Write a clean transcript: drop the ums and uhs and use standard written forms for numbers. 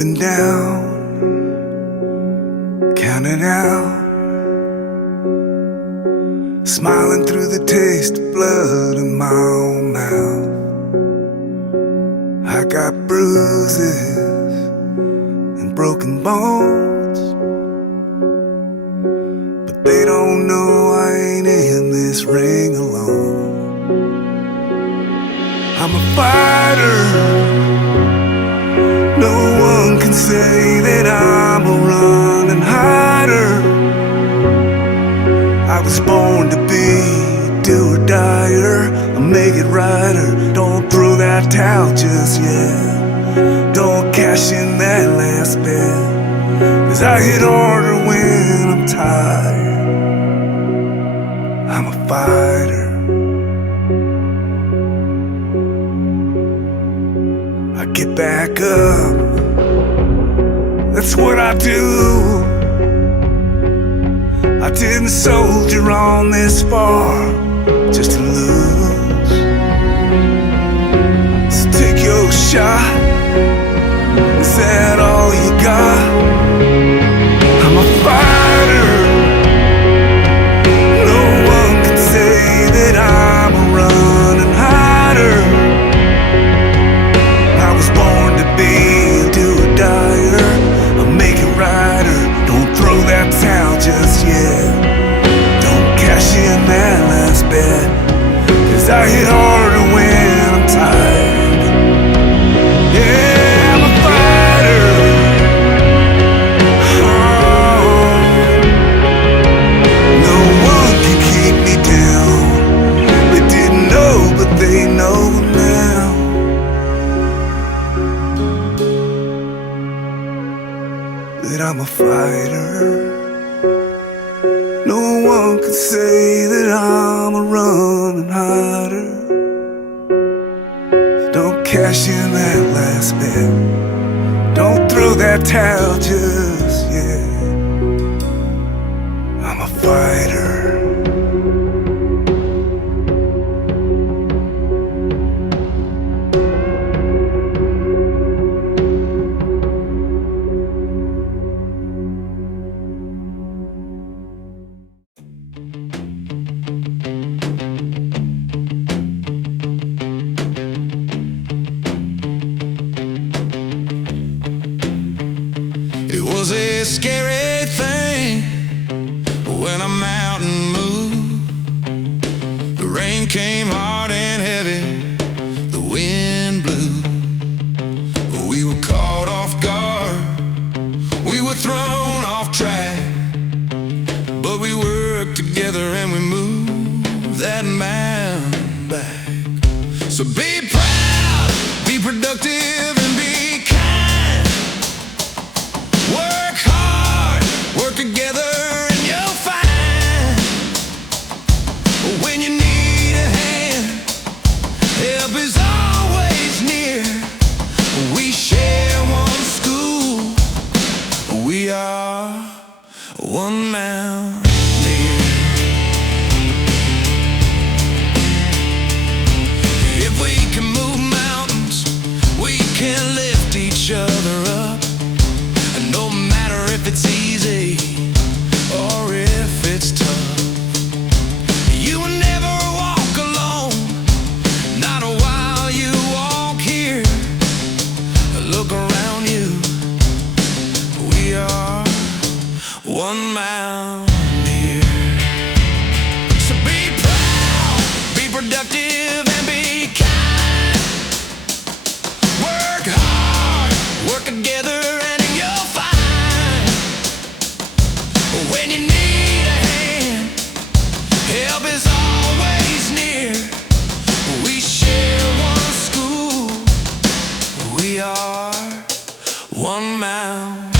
and down, counting out, smiling through the taste of blood in my own mouth. I got bruises and broken bones, but they don't know I ain't in this ring alone. I'm a fighter, no one can say that I'm a running hider. I was born to be a do-or-dyer, a make-it-righter. Don't throw that towel just yet, don't cash in that last bet, 'cause I hit harder when I'm tired. I'm a fighter. I get back up, that's what I do. I didn't soldier on this far just to lose. So take your shot, is that all you got? I'm a fighter, no one can say that I'm a running hider. I was born to be a do-or-dyer, a make-it-righter. Don't throw that towel just yet, don't cash in that last bet, 'cause I hit harder when I'm tired. Yeah, I'm a fighter. Oh, no one can keep me down. They didn't know, but they know now. That I'm a fighter. No one could say that I'm a running hider. Don't cash in that last bet, don't throw that towel just yet. I'm a fighter. It was a scary thing when a mountain moved. The rain came hard and heavy, the wind blew. We were caught off guard, we were thrown off track, but we worked together and we moved that mountain back. So be proud, be productive, and be kind. Work hard, work together, and you'll find when you need a hand, help is always near. We share one school, we are one mountaineer. If we can move mountains, we can lift each other up. No matter if it's easy or if it's tough, you will never walk alone, not while you walk here. Look around you, we are one mountaineer. So be proud, be productive, and be kind. Work hard, work together, and you'll find when you need a hand, help is always near. We share one school, we are one mountain.